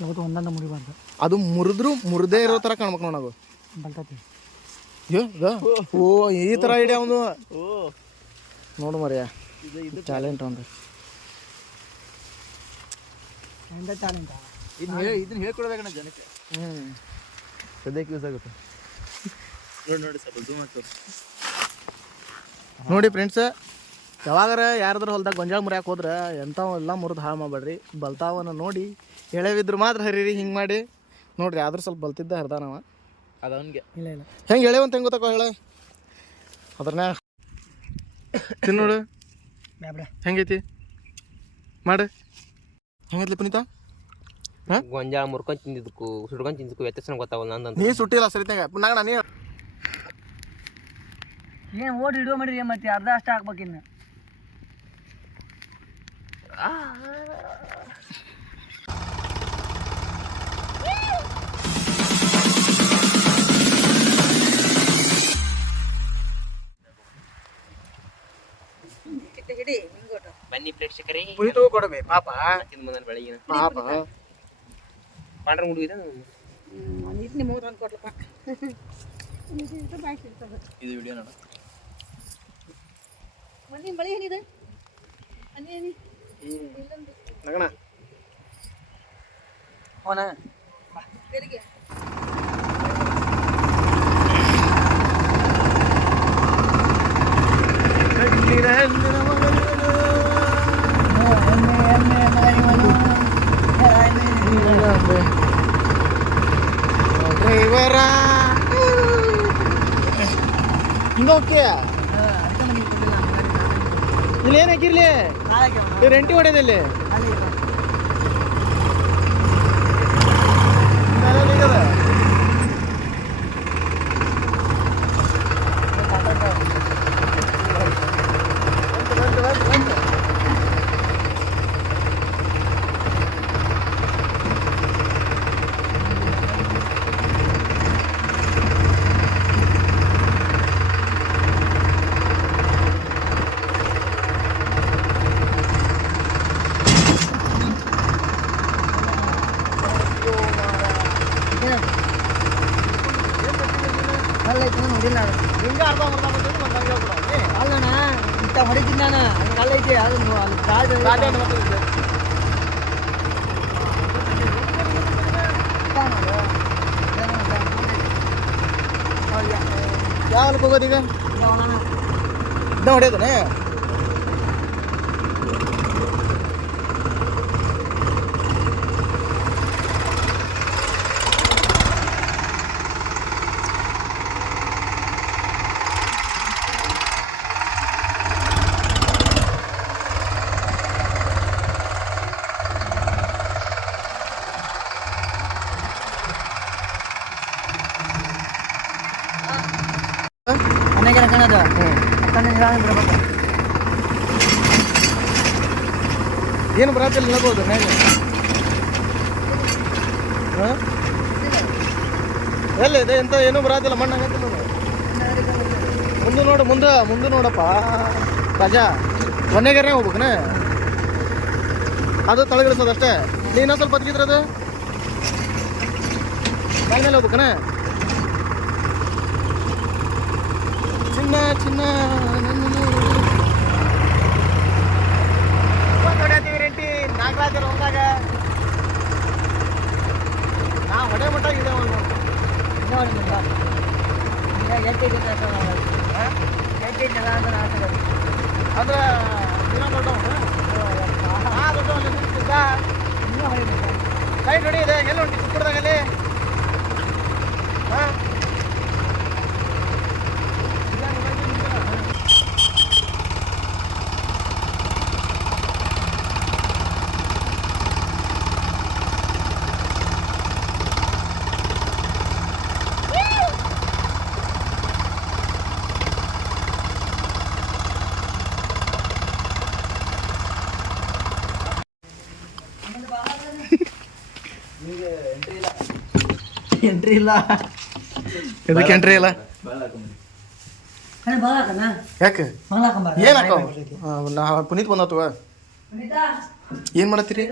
ಯಾವತ್ತು ಒಂದೊಂದು ಮುರಿಬಾರ್ದು. ಅದು ಮುರಿದೇ ಇರೋ ಥರ ಕಾಣ್ಬೇಕು ನಾವು ಬಲ್ತೈತಿ. ಓ ಈ ಥರ ಐಡಿಯಾ ಒಂದು ನೋಡು ಮರ್ಯಾ, ಟ್ಯಾಲೆಂಟ್ ಒಂದು ಟ್ಯಾಲೆಂಟ್. ಇದನ್ನ ಹೇಳ್ಕೊಡ್ಬೇಕಣ್ಣ ಜನಕ್ಕೆ. ಸದ್ಯಕ್ಕೆ ಯೂಸ್ ಆಗುತ್ತೆ. ನೋಡಿ ಸ್ವಲ್ಪ ಝೂಮ್ ಆಗ್ತದೆ ನೋಡಿ ಫ್ರೆಂಡ್ಸ್. ಯಾವಾಗಾರ ಯಾರ್ದಾರ ಹೊಲ್ದಾಗ ಗೊಂಜಾಳ ಮುರಿಯಾಕೆ ಹೋದ್ರೆ ಎಂಥವೆಲ್ಲ ಮುರಿದು ಹಾಳು ಮಾಡಬೇಡ್ರಿ. ಬಲ್ತಾವನ್ನ ನೋಡಿ ಎಳೆವಿದ್ರು ಮಾತ್ರ ಹರೀರಿ. ಹಿಂಗೆ ಮಾಡಿ ನೋಡ್ರಿ, ಆದ್ರೂ ಸ್ವಲ್ಪ ಬಲ್ತಿದ್ದ ಹರ್ದ ನಾವು ಅದು ಅವನಿಗೆ. ಇಲ್ಲ ಇಲ್ಲ ಹೆಂಗೆ ಎಳೆವಂತ ಹೆಂಗೆ ಗೊತ್ತಾಕೋ ಹೇಳ ಅದ್ರನ್ಯಾಗ ತಿನ್ನೋಡು ಬ್ಯಾಬ್ರೆ ಹೆಂಗೈತಿ ಮಾಡಿ. ಹೆಂಗೈತ್ಲಿ ಪುನೀತ? ಗೊಂಜಾಳ ಮುರ್ಕೊಂಡು ತಿಂದಿದ್ದಕ್ಕೂ ಸುಡ್ಕೊಂಡು ತಿಂದಿದ್ದಕ್ಕೂ ವ್ಯತ್ಯಾಸ ಗೊತ್ತಾಗಲ್ಲ. ನಂದು ನೀ ಸುಟ್ಟಿಲ್ಲ ಸರಿತಾಗ ಪುನ್ನಾಗ ನೀ ಏನು ಓಟ್ ಹಿಡಿಯೋ ಮಾಡಿರಿ ಮತ್ತೆ ಅರ್ಧ ಅಷ್ಟ ಹಾಕ್ಬೇಕಿನ್ನು. ಬನ್ನಿ ಪ್ರೇಕ್ಷಕರೇ, ಪುನೀತ ಕೊಡಬೇ ಪಾಪ ತಿಂದು ಬಂದ ಬೆಳಗಿನ ಪಾಪ ಪಾಂಡ್ರ ಹುಡುಗಿದ ಇದು ವಿಡಿಯೋ ನೋಡ. ನಗಣ ಅವನ ಡ್ರೈವರ ಹಿಂಗೋಕೆ ಇಲ್ಲಿ ಏನು ಹಾಕಿರ್ಲಿ ರೆಂಟಿ ಹೊಡೆದಲ್ಲಿ ಅಲ್ಲಣ್ಣ ಇಂಥ ಹೊಡಿತೀನಿ ನಾನು. ಕಲ್ಲ ಐತಿ ಅದು ಯಾವ ಹೋಗೋದೀಗ ಇದ್ದ ಹೊಡೆಯೋದನೆ. ಮನೆಗೆ ಕಾಣೋದು ಬಿಡಬೇಕು. ಏನು ಬರಾತಿಲ್ಲ ಹೇಳ್ಬೋದು ಹೇಗೆ ಎಲ್ಲಿ ಇದೆ ಎಂತ ಏನೂ ಬರಾತಿಲ್ಲ ಮಣ್ಣು ಆಗತ್ತಿಲ್ಲ. ಮುಂದೆ ನೋಡಪ್ಪ ರಾಜಾ, ಒಂದೇಗಾರೇ ಹೋಗ್ಬೇಕನ ಅದು ತಳಗಿಳಿಸೋದಷ್ಟೇ. ನೀನೋ ಸ್ವಲ್ಪ ಬದುಕಿದ್ರದು ಮೇಲೆ ಹೋಗ್ಬೇಕನ. ಚಿನ್ನ ಹೊಡ್ಯಾತೀವಿ ರೆಂಟಿ ನಾಗರಾಜರ ಹೊಂದಾಗ ನಾ ಹೊಡೆ ಮಟ್ಟ ಇದೆ ಅಂದ್ರೆ ದಿನ ದೊಡ್ಡವನು ಲೈಟ್ ಹೊಡಿ ಇದೆ ಎಲ್ಲ ಉಂಟು ಚಿಕ್ಕದಾಗಲ್ಲಿ. ಹಾಂ ಎಂಟ್ರಿ ಇಲ್ಲ. ಇದಕ್ಕೆ ಎಂಟ್ರಿ ಇಲ್ಲ ಬಾಳಕನ ಯಾಕೆ ಬಾಳಕಂಬ ಏನು ಹಾಕೋ ನಾ ಪುನೀತ್ ಬಂದತ್ವ ಏನು ಮಾಡತ್ತೀರಿ?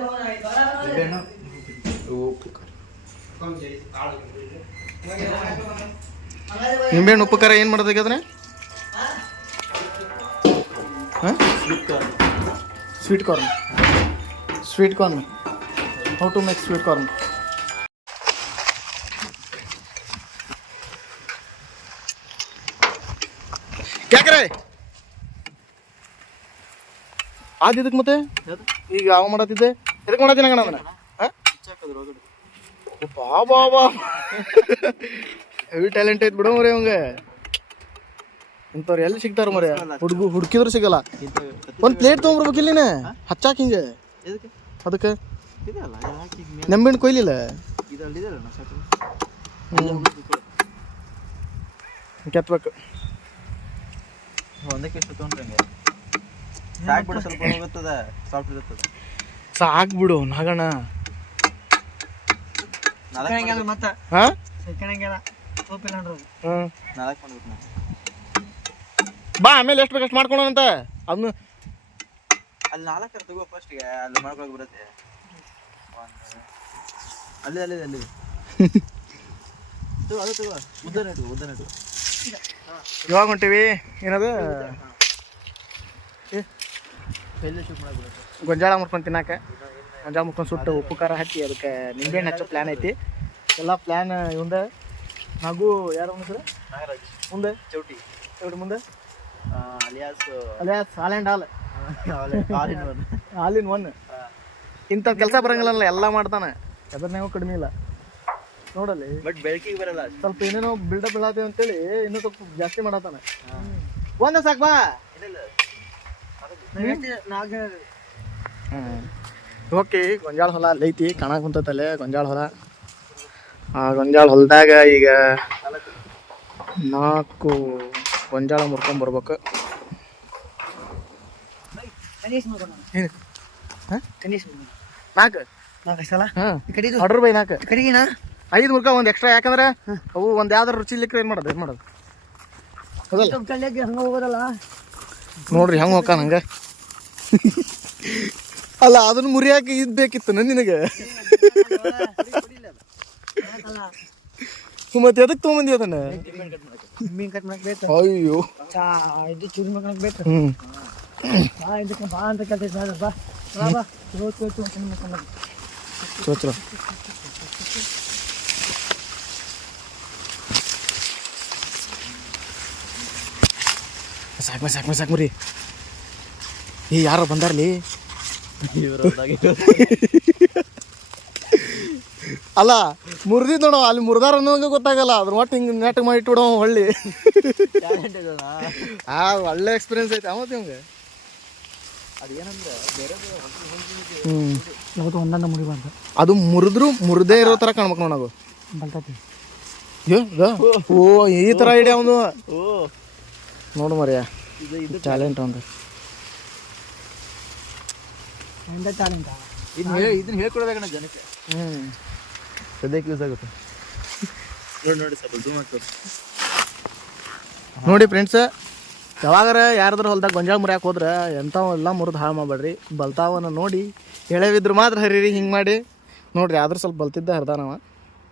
ನಿಂಬೆಹಣ್ಣು ಉಪ್ಪು ಖಾರ ಏನು ಮಾಡೋದಕ್ಕೆ ಅದನ್ನ? ಹಾಂ, sweet corn. Sweet corn, how to make sweet corn? ಯಾಕ್ರೆ ಆದಿದ್ದಕ್ಕೆ ಮತ್ತೆ ಈಗ ಅವ ಮಾಡತ್ತಿದ್ದೆ ಎದಕ್ಕೆ ಮಾಡತ್ತೀನಿ ಕಣ ಅದನ್ನ? ಬಾ ಬಾ ಬಾ ಹೆವಿ ಟ್ಯಾಲೆಂಟ್ ಐತ್ ಬಿಡೋ ಮರಿ ಅವಂಗೆ. ಇಂಥವ್ರು ಎಲ್ಲಿ ಸಿಗ್ತಾರ ಮರಿ? ಹುಡುಕಿದ್ರು ಸಿಗಲ್ಲ. ಒಂದು ಪ್ಲೇಟ್ ತೊಗೊಂಬರ್ಬೇಕು ಇಲ್ಲಿನ ಹಚ್ಚಾಕ ಹಿಂಗೆ. ಅದಕ್ಕೆ ನೆಂಬೆಹಣ್ಣು ಕೊಯ್ಲಿಲ್ಲ. ಕೆತ್ಬೇಕು. ಒಂದಕ್ಕೆ ಎಷ್ಟು ತೊಗೊಂಡ್ರೆ ಹಂಗೆ ಸಾಕು ಬಿಡು, ಸ್ವಲ್ಪ ಹೋಗುತ್ತದೆ, ಸಾಫ್ಟ್ ಇರುತ್ತದೆ. ಸಾಕು ಬಿಡು ನಾಗಣ್ಣ. ಮತ್ತೆ ಹಾಂ ಸೋಪಿಲ್ಲ ನೋಡ್ರಿ. ನಾಲ್ಕು ಮಾಡ್ಬೇಕು ನಾನು. ಬಾ ಆಮೇಲೆ ಎಷ್ಟು ಬೇಕು ಅಷ್ಟು ಮಾಡ್ಕೊಳೋಣಂತ. ಅದನ್ನ ಅಲ್ಲಿ 4 ತಗೋ ಫಸ್ಟ್ಗೆ, ಅಲ್ಲಿ ಮಾಡ್ಕೊಳಕ್ ಬರುತ್ತೆ. ಅಲ್ಲಿ ಅಲ್ಲಿ ಅಲ್ಲಿ ತಗೋ, ಅದು ತಗೋ. ಉದ್ದನೆ ಇಟ್ಟು ಇವಾಗ ಹೊಂಟೀವಿ. ಏನದು ಗೊಂಜಾಳ ಮುರ್ಕೊಂಡು ತಿನ್ನಾಕ. ಗೊಂಜಾಳ ಮುರ್ಕೊಂಡು ಸುಟ್ಟು ಉಪ್ಪು ಖಾರ ಹಚ್ಚಿ ಅದಕ್ಕೆ ನಿಂಬೆಹಣ್ಣು ಹಚ್ಚೋ ಪ್ಲ್ಯಾನ್ ಐತಿ. ಎಲ್ಲ ಪ್ಲ್ಯಾನ್ ಇವಂದ. ಹಾಗೂ ಯಾರು ಮುಂದೆ ಚೌಟಿ ಮುಂದೆ alias hall and hall in one. ಇಂಥ ಕೆಲಸ ಬರಂಗಿಲ್ಲ, ಎಲ್ಲ ಮಾಡ್ತಾನೆ. ಎದ್ರನ್ಯಾಗೂ ಕಡಿಮೆ ಇಲ್ಲ ನೋಡಲ್ಲಿ. ಬಟ್ ಬೆಳಕಿಗೆ ಬರಲ್ಲ. ಸ್ವಲ್ಪ ಏನೇನೋ ಬಿಲ್ಡಪ್ ಬೀಳಾತೀವಿ ಅಂತೇಳಿ ಇನ್ನೂ ಸ್ವಲ್ಪ ಜಾಸ್ತಿ ಮಾಡತ್ತಾನೆ. ಒಂದೇ ಸಾಕು ಬಾ. ಓಕೆ, ಗೊಂಜಾಳ ಹೊಲ ಅಲ್ಲೈತಿ, ಕಾಣಕ್ಕೆ ಕುಂತೈತಲ್ಲೇ ಗೊಂಜಾಳ ಹೊಲ. ಆ ಗೊಂಜಾಳ ಹೊಲದಾಗ ಈಗ 4 ಗೊಂಜಾಳ ಮುರ್ಕೊಂಬರ್ಬೇಕು. ನಾಲ್ಕು ಸಲ ಹಾಂ ಆರ್ಡ್ರ್ ಬೈ 4 ಕಡೆಗಿನ 5 ಮುರ್ಕ ಒಂದು ಎಕ್ಸ್ಟ್ರಾ. ಯಾಕಂದ್ರೆ ಅವು ಒಂದು ಯಾವ್ದಾರು ರುಚಿ ಇಲ್ಲಿಕ್ಕೆ ಏನು ಮಾಡೋದು ಹೌದಲ್ಲ? ಹಂಗೆ ಹೋಗೋದಲ್ಲ ನೋಡ್ರಿ ಹೆಂಗೆ ಹೋಗ್ಕ ನಂಗೆ. ಅಲ್ಲ ಅದನ್ನ ಮುರಿಯಾಕೆ ಇದು ಬೇಕಿತ್ತು ನಿನಗೆ. ಮತ್ತೆ ಎದಕ್ಕೆ ತೊಗೊಂಬಂದಿ ಅದನ್ನ? ಮೀನು ಕಟ್ ಮಾಡಕ್ ಬೇಕು. ಅಯ್ಯೋ ಇದು ಚೂರು ಮಾಡ್ಕೊಳಕ್ ಬೇಕು. ಇದಕ್ಕೆ ಬಾ ಅಂತ ಕೇಳ್ತೈತೆ. ಬಾ ಬಾ ಚೋಚ್ರ ಸಾಕು ಮರಿ. ಯಾರೋ ಬಂದಾರ್ಲಿ. ಅಲ್ಲ ಮುರಿದಿದ್ದು ನೋಡೋ, ಅಲ್ಲಿ ಮುರಿದಾರ ಅನ್ನೋಂಗೆ ಗೊತ್ತಾಗಲ್ಲ. ಅದ್ರ ಒಟ್ಟು ಹಿಂಗೆ ನೆಟ್ ಮಾಡಿ ಇಟ್ಬಿಡೋ ಹೊಳ್ಳಿ. ಒಳ್ಳೆ ಎಕ್ಸ್ಪೀರಿಯನ್ಸ್ ಐತೆ ಅವತ್ತು ಇವಂಗೆ. ಅದೇನಂದ್ರೆ ಬೇರೆ ಒಂದೊಂದು ಮುರಿಬಾರ್ದು. ಅದು ಮುರಿದ್ರು ಮುರಿದೇ ಇರೋ ಥರ ಕಾಣ್ಬೇಕು ನಾವು ಬರ್ತೈತಿ. ಓ ಈ ಥರ ಐಡಿಯಾ ಅವನು. ಓ ನೋಡು ಮರ್ಯಾ, ಟ್ಯಾಲೆಂಟ್ ಒಂದು. ಟ್ಯಾಲೆಂಟ್ ಇದನ್ನ ಹೇಳ್ಕೊಡ್ಬೇಕಣ್ಣ ಜನಕ್ಕೆ. ಸದ್ಯಕ್ಕೆ ಯೂಸ್ ಆಗುತ್ತೆ. ನೋಡಿ ಸ್ವಲ್ಪ ಝೂಮ್ ಆಗ್ತದೆ ನೋಡಿ ಫ್ರೆಂಡ್ಸ್, ಯಾವಾಗಾರ ಯಾರ್ದಾರ ಹೊಲ್ದಾಗ ಗೊಂಜಾಳ ಮುರಿಯಾಕೆ ಹೋದ್ರೆ ಎಂಥವೆಲ್ಲ ಮುರಿದು ಹಾಳು ಮಾಡಬೇಡ್ರಿ. ಬಲ್ತಾವನ್ನ ನೋಡಿ ಎಳೆವಿದ್ರು ಮಾತ್ರ ಹರೀರಿ. ಹಿಂಗೆ ಮಾಡಿ ನೋಡ್ರಿ, ಆದ್ರೂ ಸ್ವಲ್ಪ ಬಲ್ತಿದ್ದ ಹರಿದಾನವ.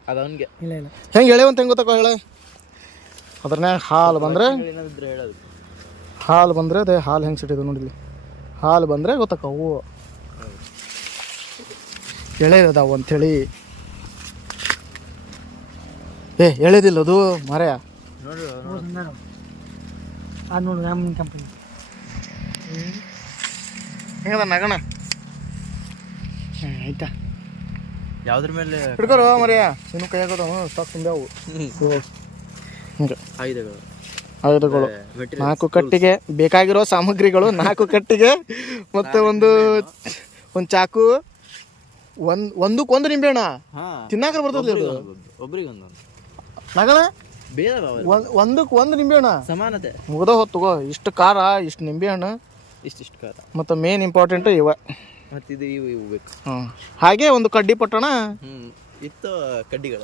ಅದು ಅವನಿಗೆ ಇಲ್ಲ ಇಲ್ಲ ಹೆಂಗೆ ಎಳೆವಂತ ಹೆಂಗೆ ಗೊತ್ತಕ್ಕ ಹೇಳೆ. ಅದ್ರನ್ಯಾಗ ಹಾಲು ಬಂದರೆ ಏನಾದ್ರು ಹೇಳೋದು. ಹಾಲು ಬಂದರೆ ಅದೇ ಹಾಲು ಹೆಂಗೆ ಸಿಟ್ಟಿದೆ ನೋಡಿಲಿ. ಹಾಲು ಬಂದರೆ ಗೊತ್ತಕ್ಕವು ಎಳೆದವು ಅಂಥೇಳಿ. ಎಳೆದಿಲ್ಲ ಅದು ಮರ್ಯ. ನೋಡ್ರಿ ಅದು ನೋಡಿ ನಮ್ಮ ಕಂಪನಿ ಹೆಂಗದ ನಗಣ. ಆಯ್ತಾ ಯಾವ್ದ್ರ ಮೇಲೆ ಹಿಡ್ಕೊರು ಮರ್ಯ. ಇನ್ನು ಕೈಯಾಗೋದು ಸ್ಟಾಕ್ ತುಂಬ್ಯಾವು. ಹಿಂಗೆ ಆಯುಧಗಳು 4 ಕಟ್ಟಿಗೆ ಬೇಕಾಗಿರೋ ಸಾಮಗ್ರಿಗಳು 4 ಕಟ್ಟಿಗೆ ಮತ್ತು ಒಂದು ಚಾಕು, ಒಂದಕ್ಕೊಂದು ನಿಂಬೆಹಣ್ಣ ತಿನ್ನಾಕ ಬರ್ತದೆ ಒಬ್ರಿಗೆ ಒಂದು ನಗಣ. ಬೇಡ ಒಂದಕ್ಕೆ ಒಂದು ನಿಂಬೆಹಣ್ಣ ಸಮಾನತೆ ಮುಗ್ದ ಹೊತ್ತುಗೋ. ಇಷ್ಟು ಖಾರ, ಇಷ್ಟು ನಿಂಬೆಹಣ್ಣು, ಇಷ್ಟಿಷ್ಟು ಖಾರ, ಮತ್ತು ಮೇನ್ ಇಂಪಾರ್ಟೆಂಟು ಇವ. ಮತ್ತು ಇದು ಇವು ಬೇಕು. ಹಾಗೆ ಒಂದು ಕಡ್ಡಿ ಪಟ್ಟಣ ಇತ್ತು ಕಡ್ಡಿಗಳ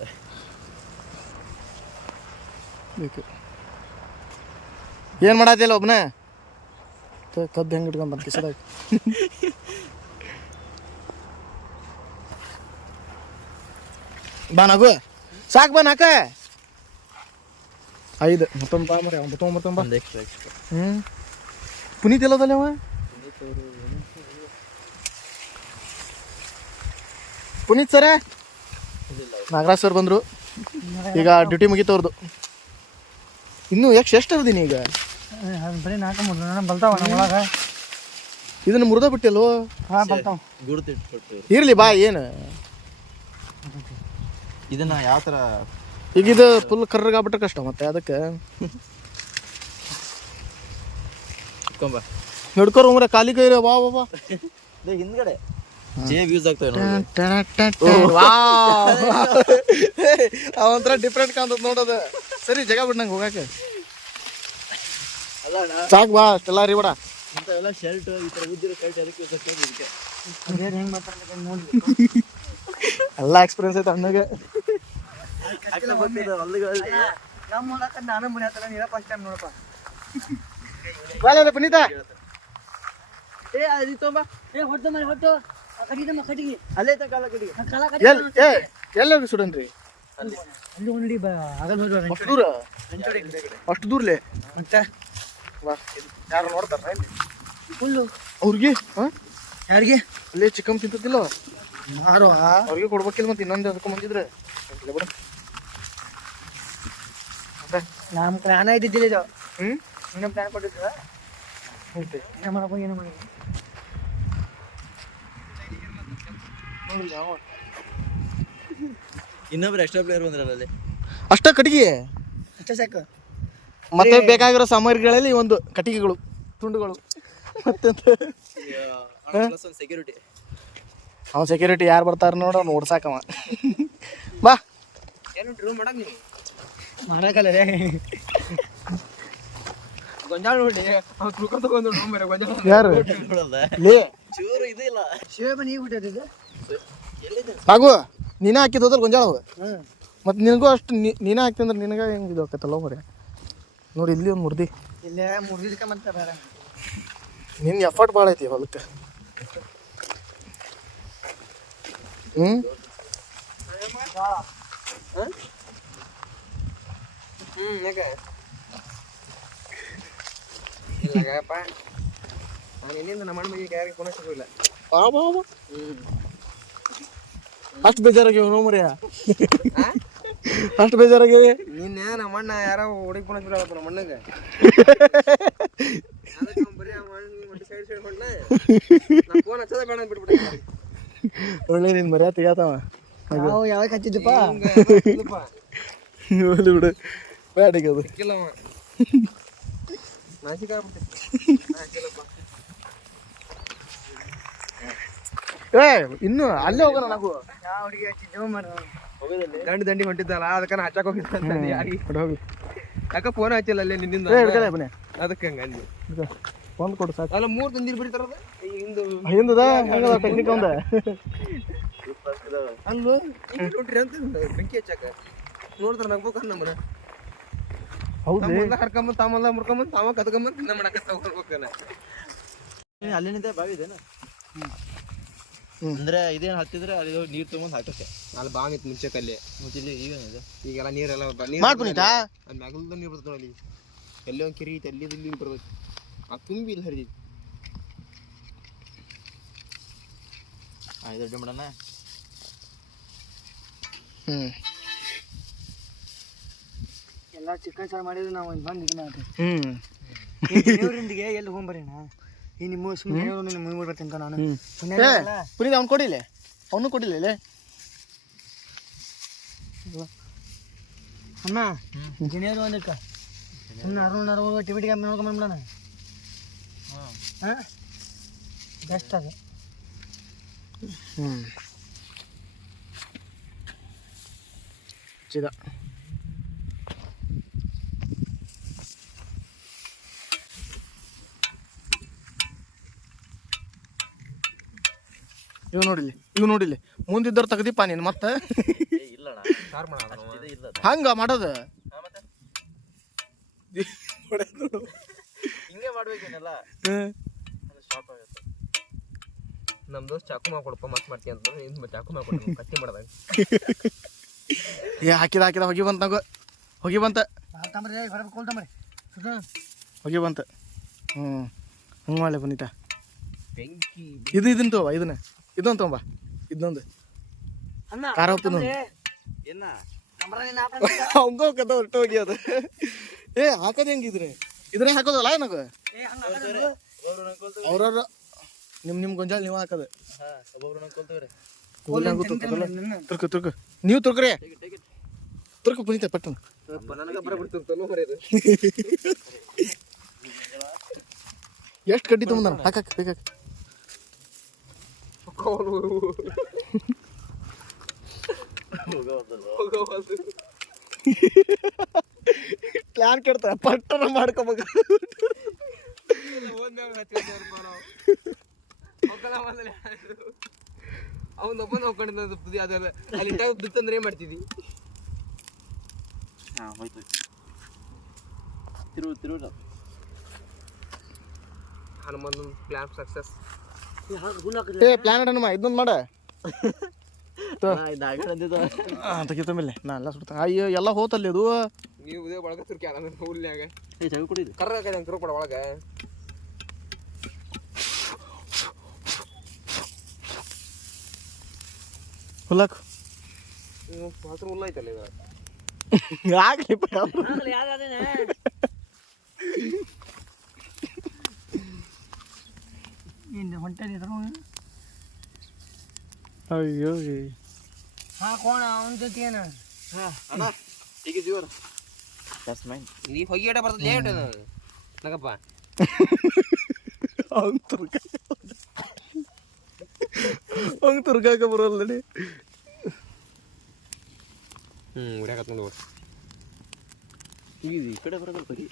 ಬೇಕು. ಏನು ಮಾಡತ್ತಿಲ್ಲ ಒಬ್ಬನೇ ಕದ್ದು ಹೆಂಗೆ ಇಟ್ಕೊಂಡ್ ಕಿಸದಾಗ ಬಾ ನಗು ಸಾಕು ಬಾ ನಾಕ 5 ಮತ್ತೊಂದು ಬಾ ಮರೆ ಅವ್ನು ತೊಗೊಂಬರ್ತಾನ ಬಾ. ಒಂದು ಎಕ್ಸ್ಟ್ರಾ ಪುನೀತ್ ಎಲ್ಲದಲ್ಲ ಅವ ಪುನೀತ್ ಸರ ನಾಗರಾಜ್ ಸರ್ ಬಂದರು ಈಗ ಡ್ಯೂಟಿ ಮುಗೀತು ಅವ್ರದ್ದು. ಇನ್ನೂ ಎಷ್ಟು ಅರ್ದೀನಿ ಈಗ ಬರೀ 4 ಬಲ್ತಾವ ನಮ್ಮ ಒಳಗೆ ಇದನ್ನು ಮುರಿದ ಬಿಟ್ಟಲ್ಲೋ. ಹಾಂ ಬಲ್ತಾವ ಗುರುತಿಟ್ಕೊಟ್ಟು ಇರ್ಲಿ ಬಾ ಏನು ಇದನ್ನ ಯಾವ ಥರ ಈಗ ಇದು ಫುಲ್ ಕರ್ರಗಾಗ್ಬಿಟ್ರೆ ಕಷ್ಟ ಮತ್ತೆ ಅದಕ್ಕೆ ಇಟ್ಕೊಂಬ ನಡ್ಕೋರು ಉಮ್ರೆ ಖಾಲಿ ಕೈ ವಾ ವಾ ವಾ ಹಿಂದ್ಗಡೆ ಜೇಬ್ ಯೂಸ್ ಆಗ್ತವೆ ಅವಂತರ ಡಿಫ್ರೆಂಟ್ ಕಾಣ್ತದ ನೋಡೋದು. ಸರಿ ಜಗ ಬಿಡ್ನಂಗೆ ಹೋಗಾಕೆ ಸಾಕು ಬಾ ಅಷ್ಟೆಲ್ಲ ರೀ ಬೇಡ. ಇಂಥವೆಲ್ಲ ಶರ್ಟ್ ಈ ಥರ ಉದ್ದಿರೋ ಶರ್ಟ್ ಅದಕ್ಕೆ ಯೂಸ್ ಆಗ್ತದೆ ಇದಕ್ಕೆ ಅದೇನು ಹೆಂಗೆ ಮಾತಾಡ್ಲಿಕ್ಕೆ ನೋಡಿ ಎಲ್ಲ ಎಕ್ಸ್ಪೀರಿಯನ್ಸ್ ಐತೆ ಅಣ್ಣಗೆ. ನಮ್ಮ ಮೂಲಕ ನಾನು ಮನೆ ಹತ್ರ ನೀರ ಫಸ್ಟ್ ಟೈಮ್ ನೋಡಪ್ಪ. ಬಾಳ ಪುನೀತ ಏ ಅದು ತೊಂಬ ಏ ಹೊಟ್ಟು ಮನೆ ಹೊಟ್ಟು ಕಟ್ಟಿಗೆ ಕಟ್ಟಿಗೆ ಅಲ್ಲೇ ತ ಕಾಲ ಕಡೆಗೆ ಕಾಲ ಎಲ್ಲೋಗಿ ಸುಡನ್ರಿ ಅಲ್ಲಿ ನೋಡಿ ಆಗಲ್ ಹೋಗಿ ಅಷ್ಟು ದೂರ ಅಷ್ಟು ದೂರ್ಲೆ ಮತ್ತೆ ಯಾರು ನೋಡ್ತಾರ ಇಲ್ಲಿ ಫುಲ್ಲು ಅವ್ರಿಗೆ ಹಾಂ ಯಾರಿಗೆ ಅಲ್ಲೇ ಚಿಕನ್ ತಿಂತದಿಲ್ಲ ಮಾರು ಅವ್ರಿಗೆ ಕೊಡ್ಬೇಕಿಲ್ಲ ಮತ್ತೆ ಇನ್ನೊಂದು ಅದಕ್ಕೆ ಬಂದಿದ್ರೆ ಬಿಡ ನಮ್ಮ ಪ್ಲಾನ್ ಇದ್ದಿದ್ದಿಲ್ಲ ಇದು ಹ್ಞೂ ಇನ್ನೂ ಪ್ಲಾನ್ ಕೊಟ್ಟಿದ್ದ ಏನು ಮಾಡಪ್ಪ ಏನು ಮಾಡಿ ಇನ್ನೊಬ್ರು ಎಕ್ಸ್ಟ್ರಾ ಪ್ಲೇಯರ್ ಬಂದ್ರಲ್ಲ ಅಲ್ಲಿ ಅಷ್ಟ ಕಟ್ಟಿಗೆ ಅಷ್ಟೇ ಸಾಕು ಮತ್ತೆ ಬೇಕಾಗಿರೋ ಸಾಮಗ್ರಿಗಳಲ್ಲಿ ಒಂದು ಕಟ್ಟಿಗೆಗಳು ತುಂಡುಗಳು ಮತ್ತೆಂತ ಪ್ಲಸ್ ಒಂದು ಸೆಕ್ಯೂರಿಟಿ ಅವ್ನು ಸೆಕ್ಯೂರಿಟಿ ಯಾರು ಬರ್ತಾರ ನೋಡ ಅವ್ನು ಓಡ್ಸಾಕವ ಬಾ ಏನು ಡ್ರೂ ಮಾಡಕ್ ನೀವು ಮಾಡಕ್ಕಲ್ಲ ರೇ ಗೊಂಜಾಳ ನೋಡಿ ತುಳ್ಕೊಂಡು ತಗೊಂಡು ಮೇರೆ ಗೊಂಜಾಳ ಯಾರು ನೋಡಲ್ಲ ಲೇ ಚೂರು ಇದಿಲ್ಲ ಶಿವ ನೀವು ಬಿಟ್ಟಿದ್ದು ಹಾಗೂ ನೀನೇ ಹಾಕಿದ್ದೋದ್ರ ಗೊಂಜಾಳವು ಹ್ಞೂ ಮತ್ತು ನಿನಗೂ ಅಷ್ಟು ನೀನೇ ಹಾಕ್ತಂದ್ರೆ ನಿನಗೆ ಹೆಂಗೆ ಇದು ಆಕತ್ತಲ್ಲ ಮರೆ ನೋಡಿ ಇಲ್ಲಿ ಒಂದು ಮುರ್ದಿ ಇಲ್ಲೇ ಮುರಿದಿದ್ಕೆ ಮತ್ತೆ ಬೇಡ ನಿನ್ನ ಎಫರ್ಟ್ ಭಾಳ ಐತಿ ಹೊಲಕ್ಕೆ ಹ್ಞೂ ಯಾಕೆ ಇಲ್ಲಪ್ಪ ನಾನು ಇನ್ನಿಂದ ನಮ್ಮ ಅಣ್ಣ ಮಗಿಗೆ ಯಾರಿಗೆ ಫೋನ್ ಹಚ್ಚಿಲ್ಲ ಅಷ್ಟು ಬೇಜಾರಾಗ್ಯವ ನೋ ಮರ್ಯ ಅಷ್ಟು ಬೇಜಾರಾಗ್ಯವೆ ನಿನ್ನೆ ನಮ್ಮ ಅಣ್ಣ ಯಾರೋ ಹುಡುಗಿ ಫೋನ್ ಹಚ್ಚಿಬಿಡಪ್ಪ ನಮ್ಮ ಅಣ್ಣಗೆ ಬರೀ ಒಂದು ಸೈಡ್ ಹೊಂಟ್ಲ ನಾ ಫೋನ್ ಹಚ್ಚೋದೇ ಬೇಡ ಬಿಟ್ಬಿಟ್ಟೆ ಒಳ್ಳೆ ನಿನ್ನ ಮರ್ಯ ತೆಗಿತಾವ ನಾವು ಯಾವಾಗ ಹಚ್ಚಿದ್ದಪ್ಪ ಹೋಗ್ಲಿ ಬಿಡು ಬ್ಯಾಡಿಗೆ ಅದು ಸಿಕ್ಕಿಲ್ಲವ ನಾಚಿಕ ಹಾಕಿಲ್ಲಪ್ಪ ಏ ಇನ್ನು ಅಲ್ಲೇ ಹೋಗೋಣ ನಾವು ಯಾವ ಹುಡುಗಿ ಹಚ್ಚಿದ್ದೇವ ಮರ ದಂಡಿ ಹೊಂಟಿದ್ದಲ್ಲ ಅದಕ್ಕೆ ನಾ ಹಚ್ಚಕ್ ಹೋಗಿದ್ದೆ ಯಾರಿಗೆ ಹೋಗಿ ಯಾಕ ಫೋನ್ ಹಚ್ಚಿಲ್ಲ ಅಲ್ಲೇ ನಿನ್ನಿಂದ ಹಿಡ್ಕಲೆ ಬನ್ನಿ ಅದಕ್ಕೆ ಹಂಗಂದು ಒಂದು ಕೊಡು ಸಾಕು ಅಲ್ಲ 3 ತಂದಿರ್ ಬಿಡ್ತಾರದ ಹಿಂದು ಹಿಂದದ ಹಂಗದ ಟೆಕ್ನಿಕ್ ಒಂದ ಅಲ್ಲೋ ನೋಡ್ರಿ ಅಂತ ಬೆಂಕಿ ಹಚ್ಚಾಕ ನೋಡ್ತಾರ ನಗ್ಬೇಕು ನಮ್ಮನ ಹೌದು ತಮ್ಮಲ್ಲ ಕರ್ಕೊಂಬಂದ್ ತಾಮಲ್ಲ ಮುರ್ಕೊಂಬಂದ್ ತಾವ ಕದ್ಕೊಂಬಂದ್ ತಿನ್ನ ಮಾಡಕ ತಗೊಂಡ್ಬೇಕಲ್ಲ ಅಲ್ಲಿನಿಂದ ಬಾವಿ ಇದೇನ ಅಂದ್ರೆ ಇದೇನು ಹತ್ತಿದ್ರೆ ಅಲ್ಲಿ ನೀರು ತಗೊಂಡ್ ಹಾಕಕ್ಕೆ ಅಲ್ಲಿ ಬಾವಿ ಇತ್ತು ಮುಂಚೆ ಕಲ್ಲಿ ಮುಂಚೆ ಈಗೇನಿದೆ ಈಗೆಲ್ಲ ನೀರೆಲ್ಲ ಮಾಡ್ಕೊನಿತಾ ಅಲ್ಲಿ ಮ್ಯಾಗಲ್ದ ನೀರು ಬರ್ತದೆ ಅಲ್ಲಿ ಎಲ್ಲಿ ಒಂದು ಕೆರಿ ಐತೆ ಅಲ್ಲಿ ಇಲ್ಲಿ ಬರ್ಬೇಕು ಆ ತುಂಬಿ ಇಲ್ಲಿ ಹರಿದೈತಿ ಆಯ್ತು ದೊಡ್ಡ ಮಾಡಣ ಎಲ್ಲ ಚಿಕನ್ ಸಾರು ಮಾಡಿದ್ರೆ ನಾವು ಬಂದು ಇದನ್ನ ದೇವ್ರಿಂದಿಗೆ ಎಲ್ಲಿ ಹೋಗ್ಬರೇನ ಈ ನಿಮ್ಮ ಸುಮ್ಮನೆ ನಿಮ್ಮ ಮೂವಿ ಬರ್ತೀನಿ ನಾನು ಪುನೀತ್ ಅವ್ನು ಕೊಡಿಲ್ಲ ಅವನು ಕೊಡಿಲ್ಲ ಇಲ್ಲೇ ಅಮ್ಮ ಇಂಜಿನಿಯರ್ ಒಂದಕ್ಕೆ ಸುಮ್ಮನೆ ಅರುಣ್ ಟಿವಿಟಿ ಕಮ್ಮಿ ನೋಡ್ಕೊಂಡ್ಬಿಡೋಣ ಹಾಂ ಬೆಸ್ಟ್ ಅದು ಚಿದ ಇವ್ ನೋಡಿಲ್ಲಿ ಮುಂದಿದ್ದವ್ರು ತೆಗ್ದಿಪ್ಪ ನೀನು ಮತ್ತೆ ಹಂಗ ಮಾಡೋದು ಹಿಂಗೆ ಮಾಡ್ಬೇಕೇನಲ್ಲ ಶಾಪ್ ಆಗುತ್ತೆ ನಮ್ಮ ದೋಸ್ತ್ ಚಾಕು ಮಾಡ್ಕೊಡಪ್ಪ ಮಸ್ತ್ ಮಾಡ್ತೀಯ ಅಂತ ಚಾಕು ಮಾಡ್ಕೊಡ್ತೀನಿ ಕತ್ತಿ ಮಾಡ್ದಾಗ ಏ ಹಾಕಿದ ಹೊಗೆ ಬಂತ ನಂಗೆ ಹೊಗೆ ಬಂತ ತಮ್ಮರಿ ಹೊರಗೆ ಕೊಲ್ತಂಬರಿ ಹೊಗೆ ಬಂತ ಹಂಗೆ ಮಾಡಲಿ ಪುನೀತ ಬೆಂಕಿ ಇದನ್ನ ತಗೋಬ ಇದೊಂದು ತಗೊಂಬ ಇದೊಂದು ಅಣ್ಣ ಖಾರ ಉಪ್ಪು ಏನ ಹಂಗ ಹೋಗದ ಹೊರಟು ಹೋಗಿ ಅದು ಏ ಹಾಕೋದು ಹೆಂಗಿದ್ರೆ ಇದ್ರೆ ಹಾಕೋದಲ್ಲ ನನಗೆ ಅವ್ರವ್ರ ನಿಮ್ಮ ಗೊಂಜಾಳ ನೀವು ಹಾಕೋದು ಒಬ್ಬೊಬ್ರು ನಂಗೆ ತುರ್ಕು ನೀವು ತುರ್ಕ್ರಿ ತುರ್ಕು ಪುನೀತ ಪಟ್ಟಣ ಎಷ್ಟು ಕಡ್ಡಿ ತುಂಬ ನಾನು ಹಾಕಕ್ಕೆ ಬೇಕಾಕ ಪ್ಲಾನ್ ಕೆಡ್ತ ಪಟ್ಟಣ ಮಾಡ್ಕೋಬೇಕು ಅವನ್ ಒಬ್ಬನ ಹೋಗ್ಕೊಂಡಿದ್ದ ಬುದ್ಧಿ ಅದೆಲ್ಲ ಅಲ್ಲಿ ಬಿತ್ತಂದ್ರೆ ಏನ್ ಮಾಡ್ತಿದ್ದಿ ಹಾಂ ಹೋಯ್ತು ತಿರುವು ಹನುಮಂತ ಪ್ಲಾನ್ ಸಕ್ಸಸ್ ಏ ಪ್ಲಾನ್ ಅಡನಮ್ಮ ಇದೊಂದು ಮಾಡ ತೆಗಿತ ಮೇಲೆ ನಾ ಎಲ್ಲ ಸುಡ್ತ ಅಯ್ಯೋ ಎಲ್ಲ ಹೋತಲ್ಲಿ ಅದು ನೀವು ಇದೇ ಒಳಗ ತುರ್ಕಿ ಅಲ್ಲ ಹುಲ್ನ್ಯಾಗ ಏ ಚವಿ ಕುಡಿದು ಕರ್ರ ತುರ್ಕೊಡ ಒಳಗ ಹುಲ್ಲಾಕು ಹತ್ರ ಹುಲ್ಲ ಐತಲ್ಲ ಇವಾಗ ಆಗ್ಲಿ ಹೊಂಟೇನಿದ್ರು ಅಯ್ಯೋ ಹಾಕೋಣ ಅವನ ಜೊತೆ ಏನ ಅಣ್ಣ ಈಗ ಜೀವನ ದಟ್ಸ್ ಮೈನ್ ನೀ ಹೊಗೆ ಬರ್ತದೆ ಲೇಟ್ ನಗಪ್ಪ ಹಂಗೆ ತುರ್ಕಾಕ ಬರೋಲ್ಲ ನಡಿ ಉಡ್ಯಾಕತ್ ನೋಡಿ ಈಗ ಈ ಕಡೆ ಬರೋದಲ್ಲ ಬರೀ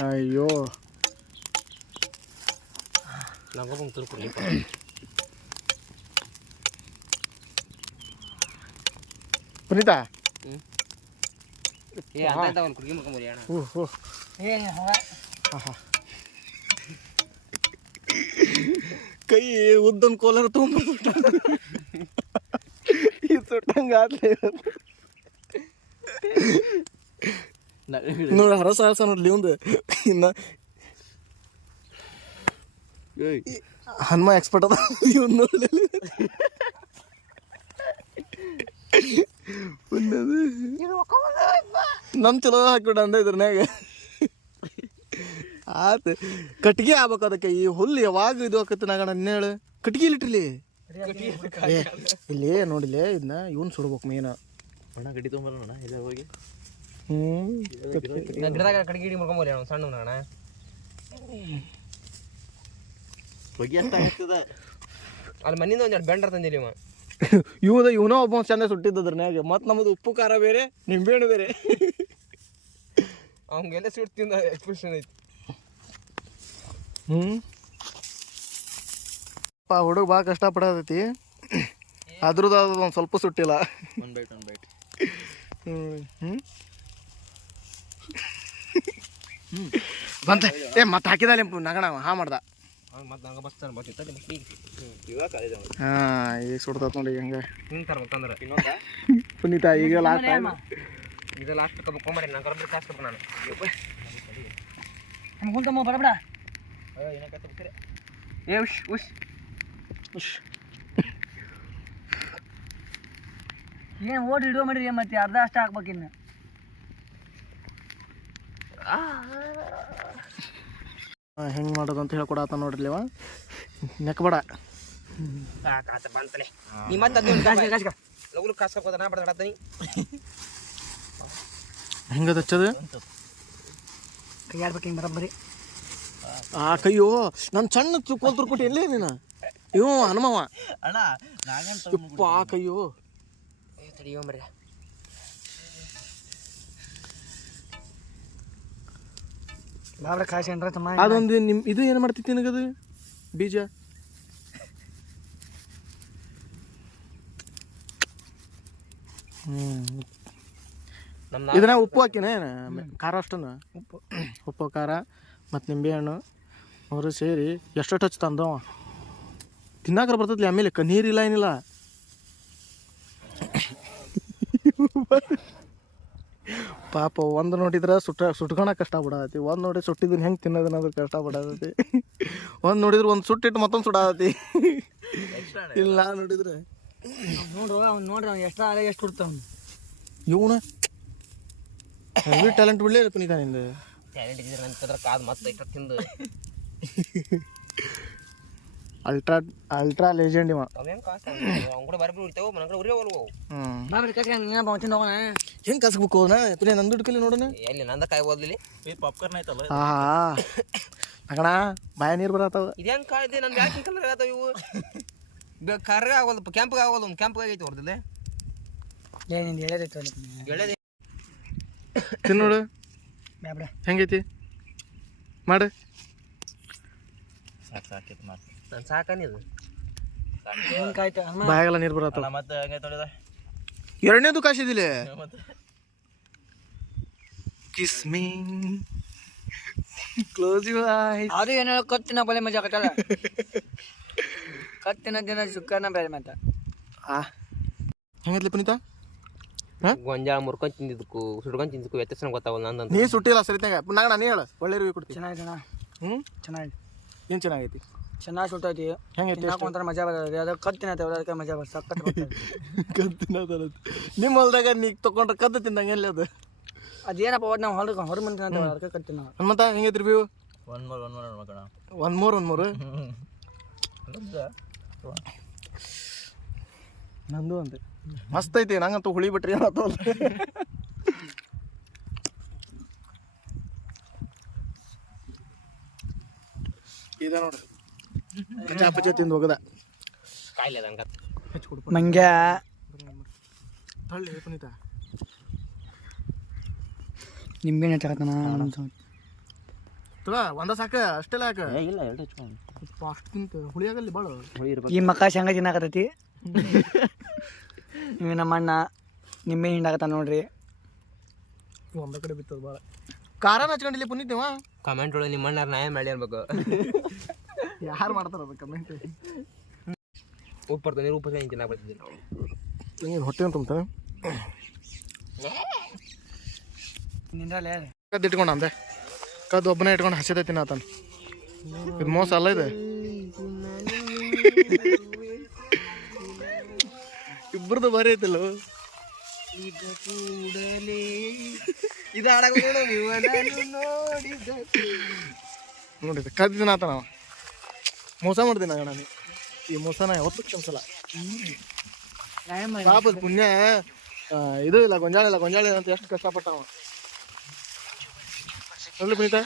ಅಯ್ಯೋ ನಗೊಬ್ಬ ತುರ್ಕೊಡ್ಲಿ ಪುನೀತಾ ಏ ಅಂತ ಒಂದು ಕುಡ್ಗಿ ಮಾಡ್ಕೊಂಬರಿ ಅಣ್ಣ ಏ ಕೈ ಉದ್ದೊಂದು ಕೋಲಾರ ತೊಗೊಂಡ್ಬಿಟ್ಟು ಈ ಸುಟ್ಟಂಗೆ ಆದ್ಲೇ ನೋಡಿ ಹರಸ ನೋಡ್ಲಿ ಒಂದು ಇನ್ನು ಹನುಮ ಎಕ್ಸ್ಪರ್ಟ್ ಅದ ಇವ್ನು ನೋಡ್ಲಿ ನಮ್ ಚಲೋ ಹಾಕ್ಬಿಡ ಅಂದ ಇದ್ರನ್ಯಾಗ ಆತ ಕಟ್ಗೆ ಆಗ್ಬೇಕು ಅದಕ್ಕೆ ಈ ಹುಲ್ಲು ಯಾವಾಗ ಇದು ಆಕತ್ತ ನಾಗಣ ಹೇಳು ಕಟ್ಗೆ ಇಲ್ಲಿಟ್ರಿಲಿ ಇಲ್ಲಿ ನೋಡಿಲೆ ಇದನ್ನ ಇವನ್ ಸುಡ್ಬೇಕು ಮೇನ ಅಣ್ಣ ಗಡ್ಡಿ ತೊಗೊಂಬರೋಣ ಇಲ್ಲ ಹೋಗಿ ಗಿಡದಾಗ ಕಡ್ಗಿಡಿ ಮಾಡ್ಕೊಂಬರಿ ಅಣ್ಣ ಸಣ್ಣ ಅಣ್ಣ ಹೊಗೆ ಅಂತ ಆಗ್ತದ ಅಲ್ಲಿ ಮನಿಂದ ಒಂದೆರಡು ಬೆಂಡರ್ ತಂದಿಲ್ಲ ಇವ ಇವನೋ ಒಬ್ಬ ಚಂದ ಸುಟ್ಟಿದ್ದದ್ರನ್ಯಾಗ ಮತ್ತು ನಮ್ಮದು ಉಪ್ಪು ಖಾರ ಬೇರೆ ನಿಂಬೆಹಣ್ಣು ಬೇರೆ ಅವಂಗೆಲ್ಲ ಸ್ವೀಟ್ ತಿಂದ ಎಕ್ಸ್ಪ್ರೆಷನ್ ಐತಿ ಹುಡುಗ ಭಾಳ ಕಷ್ಟಪಡತೈತಿ ಅದ್ರದ್ದು ಅದು ಒಂದು ಸ್ವಲ್ಪ ಸುಟ್ಟಿಲ್ಲ ಒನ್ ಬೈಟ್ ಬಂತ ಏ ಮತ್ತೆ ಹಾಕಿದಾಲೆ ನಗಣ ಹಾ ಮಾಡ್ದ ಮತ್ತೆ ನಂಗೆ ಬಸ್ತಾನೆ ಬರ್ತಿತ್ತು ಇವಾಗ ಕಾಲೇಜ್ ಹಾಂ ಈಗ ಸುಡ್ತತ್ ನೋಡಿ ಹಂಗೆ ಹಿಂಗೆ ತರ್ಬೇಕಂದ್ರೆ ಇನ್ನೊಂದ ಪುನೀತ ಈಗ ಲಾಸ್ಟ್ ಇದು ಲಾಸ್ಟ್ ಕಬ್ಬಕೊಂಬರಿ ನಾನು ಕರ್ಬಿಟ್ಟು ಕಾಸ್ಬೇಕು ನಾನು ನಮ್ಗುಂತಮ್ಮ ಬರಬೇಡ ಏ ಉಶ್ ಉಶ್ ಏನು ಓಡಿ ಹಿಡಿಯೋ ಮಾಡಿರಿ ಮತ್ತೆ ಅರ್ಧ ಅಷ್ಟ ಹಾಕ್ಬೇಕಿನ್ನು ಹೆಂಗೆ ಮಾಡೋದು ಅಂತ ಹೇಳ್ಕೊಡತ್ತ ನೋಡ್ರಿ ಅವ ನೆಕ್ಬೇಡ ಕಾಸ ಬಂತಲೆ ನೀ ಮತ್ತೆ ಲಗುಲು ಕಾಸ್ಕೋದ ನಾ ಬಡ್ದಾಡತ್ತೀನಿ ಹೆಂಗದ ಹಚ್ಚದು ಕೈ ಆಡ್ಬೇಕು ಹಿಂಗೆ ಬರಬ್ಬರಿ ಆ ಕೈಯೋ ನನ್ನ ಸಣ್ಣ ಕೋಲ್ ತುರ್ಕೊಟ್ಟು ಎಲ್ಲೇ ನೀನು ಇವ ಹನುಮವ ಅಣ್ಣ ನಾಗಂತ ಯಪ್ಪ ಆ ಕೈಯೋ ತಡಿಯೋ ಮರ್ಯ ಬಾಬ್ರ ಕಾಸಿ ಏನ್ರ ತಮ್ಮ ಅದೊಂದು ನಿಮ್ಮ ಇದು ಏನು ಮಾಡ್ತೈತಿ ನನಗದು ಬೀಜ ಇದನ್ನ ಉಪ್ಪು ಹಾಕಿನೇ ಖಾರ ಅಷ್ಟನ್ನು ಉಪ್ಪು ಖಾರ ಮತ್ತು ನಿಂಬೆಹಣ್ಣು ಅವರು ಸೇರಿ ಎಷ್ಟು ಹಚ್ಚ ತಂದವ ತಿನ್ನಾಕ್ರ ಬರ್ತೈತಿ ಆಮೇಲೆ ನೀರಿಲ್ಲ ಏನಿಲ್ಲ ಪಾಪ ಒಂದು ನೋಡಿದ್ರೆ ಸುಟ್ಕೊಳಕ್ ಕಷ್ಟ ಪಡತಿ, ಒಂದು ನೋಡಿ ಸುಟ್ಟಿದ್ದನ್ನ ಹೆಂಗೆ ತಿನ್ನೋದನ್ನೋದು ಕಷ್ಟ ಪಡತೈತಿ, ಒಂದು ನೋಡಿದ್ರೆ ಒಂದು ಸುಟ್ಟಿಟ್ಟು ಮತ್ತೊಂದು ಸುಡಾತಿ. ಇಲ್ಲ ನೋಡಿದ್ರೆ ನೋಡ್ರು ಅವ್ನು ನೋಡ್ರಿ ಅವ್ನು ಎಷ್ಟು ಅಲೆ ಎಷ್ಟು ಕೊಡ್ತಾವ ಇವನ ಹೆವಿ ಟ್ಯಾಲೆಂಟ್ ಬಿಡಲೇ ಪುನೀತ ನಿಂದು. ಟ್ಯಾಲೆಂಟ್ ಇದ್ರೆ ನಂತರ ಕಾದು ಮತ್ತೆ ಇಷ್ಟ ತಿಂದು ಅಲ್ಟ್ರಾ ಲೆಜೆಂಡ್ ಇವ. ಅವೇನು ಕಾಸು ಅವ್ನು ಕೂಡ ಬರಬರಿ ಉಳಿತಾವ ಮನ ಕಡೆ ಉರಿ ಹೋಲ್ವು. ಬಾಬರಿ ಕಟ್ಟಿ ನೀನು ಬಂದು ಹೋಗೋಣ. ಹೆಂಗೆ ಕಸ್ಬೇಕು ಅವನ ಪುನೀ ನಂದು ದುಡ್ಕಲಿ ನೋಡೋಣ. ಎಲ್ಲಿ ನಂದ ಕಾಯಿ ಓದ್ಲಿ ಪಾಪ್ಕಾರ್ನ್ ಆಯ್ತಲ್ಲ. ಅಗಣ ಬಾಯ ನೀರು ಬರತ್ತವ. ಇದು ಹೆಂಗೆ ಕಾಯ್ದೆ ನಂದು ಯಾಕೆ ಕಲರ್ ಆಗತ್ತಾವ ಇವು ಕರ್ಗ ಆಗೋಲ್ಲ ಕೆಂಪಗೆ ಆಗೋಲ್ಲ ಕೆಂಪಗೆ ಆಗೈತಿ ಹೊರದಿಲ್ಲ ಏನಿಂದ ಹೇಳದೈತೆ ಗೆಳೆಯ ತಿನ್ನೋಡು ಬ್ಯಾಬ್ರ ಹೆಂಗೈತಿ ಮಾಡು. ಸಾಕೈತಿ ಮಾತು ನಾನು ಸಾಕನಿದು ಏನು ಕಾಯ್ತು ಬಾಯಾಗೆಲ್ಲ ನೀರು ಬರತ್ತವ. ಮತ್ತೆ ಹಂಗೈತೆ ನೋಡಿದ ಎರಡನೇದು ಕಾಶಿದಿಲ್ಲ. ಮತ್ತೆ kiss me close your eyes. ಅದು ಏನೋ ಕತ್ತಿನ ಬಲೆ ಮಜಾ ಕಟ್ಟಲ್ಲ. ಕತ್ತಿನ ದಿನ ಸುಕ್ಕನ ಬೇರೆ ಮಾತ. ಹೆಂಗೈತ್ಲಿ ಪುನೀತ? ಗೊಂಜಾಳ ಮುರ್ಕೊಂಡು ತಿಂದಿದ್ದಕ್ಕೂ ಸುಡ್ಕೊಂಡು ತಿಂದಿದ್ದಕ್ಕೂ ವ್ಯತ್ಯಾಸ ಗೊತ್ತಾವಲ್ಲ ನಂದು. ನೀ ಸುಟ್ಟಿಲ್ಲ ಸರಿತಾಗ ನಾಗಣ ನೀ ಹೇಳ ಒಳ್ಳೆ ರಿವ್ಯೂ ಕೊಡ್ತೀನಿ. ಚೆನ್ನಾಗಿದಣ ಚೆನ್ನಾಗಿ ಏನು ಚೆನ್ನಾಗೈತಿ? ಚೆನ್ನಾಗಿ ಸುಟ್ಟೈತಿ. ಹೆಂಗೈತಿ? ಒಂಥರ ಮಜಾ ಬರ್ತದೆ. ಅದು ಕತ್ತಿನ ಅದಕ್ಕೆ ಮಜಾ ಬರ್ತದೆ ಸಕ್ಕತ್ ಬರ್ತದೆ. ಕತ್ತಿನ ನಿಮ್ಮ ಹೊಲ್ದಾಗ ನೀ ತಗೊಂಡ್ರೆ ಕದ್ದು ತಿಂದಂಗೆ ಎಲ್ಲಿ ಅದು? ಅದೇನಪ್ಪ ಒಟ್ಟು ನಾವು ಹೊರ ಮಂದಿ ಅಂತ ಅದಕ್ಕೆ ಕತ್ತಿ ನಾವು. ಹನುಮಂತ ಹೆಂಗೈತಿ ರಿವ್ಯೂ? One more ನೋಡ್ಬೇಕಣ. ಒಂದು ಮೂರು ನಂದು ಅಂತೆ ಮಸ್ತ್ ಐತಿ. ನಂಗಂತೂ ಹುಳಿ ಬಿಟ್ರಿ ಏನತ್ತಲ್ಲ. ಇದ ನೋಡ್ರಿ ಚಾಪಚ ತಿಂದು ಹೋಗದ ಕಾಯಿಲೆ ಅದಂಗ ಮಂಗ್ಯ ತಳ್ಳಿ ಪುನೀತ. ನಿಂಬೆಣ್ಣೆ ತಗತಾನ ಒಂದ ಸಾಕ ಅಷ್ಟೆಲ್ಲ ಯಾಕ ಇಲ್ಲ ಎರಡು ಹಚ್ಕೊಂಡು ಅಷ್ಟು ತಿಂತ ಹುಳಿ ಆಗಲ್ಲಿ ಭಾಳ. ಈ ಮಕ್ಕ ಶೇಂಗಾ ತಿನ್ನಾಕತೈತಿ. ನೀವು ನಮ್ಮ ಅಣ್ಣ ನಿಂಬೆ ಹಿಂಡಾಕತ್ತ ನೋಡ್ರಿ. ಒಂದ ಕಡೆ ಬಿತ್ತದ ಭಾಳ ಖಾರನ ಹಚ್ಕೊಂಡಿಲ್ಲ ಪುನೀತ್ ನೀವು. ಕಮೆಂಟ್ ಒಳಗೆ ನಿಮ್ಮ ಅಣ್ಣ ನಾ ಏನು ಮಾಡಿ ಅನ್ಬೇಕು. ಯಾರು ಮಾಡ್ತಾರ ಅದು ಕಮೆಂಟ್? ಉಪ್ಪು ಬರ್ತದೆ ನೀರು ಉಪ್ಪು ತಿನ್ನಾಕ ಬರ್ತಿದ್ದಿಲ್ಲ. ಹೊಟ್ಟೆ ತುಂಬ ನಿಂದ್ರಲ್ಲೇ ಕದ್ದು ಇಟ್ಕೊಂಡ ಅಂದೆ ಕದ್ದು ಒಬ್ಬನೇ ಇಟ್ಕೊಂಡು ಹಸಿದ ತಿನ್ನತಾನ. ಇದು ಮೋಸ ಅಲ್ಲ ಇದು. ಇಬ್ಬರದು ಭಾರಿ ಐತಿಲ್ಲ. ನೋಡಿ ಕದ್ದು ತಿನ್ನತಾನ ಅವ. ಮೋಸ ಮಾಡ್ತೀನಿ ಅಣ್ಣ ನೀ. ಈ ಮೋಸನ ಯಾವತ್ತೂ ಕ್ಷಮಿಸಲ್ಲ. ಪಾಪದ ಪುಣ್ಯ ಇದು ಇಲ್ಲ ಗೊಂಜಾಳ ಇಲ್ಲ ಗೊಂಜಾಳ ಅಂತ ಎಷ್ಟು ಕಷ್ಟಪಟ್ಟವ. ಪುನೀತ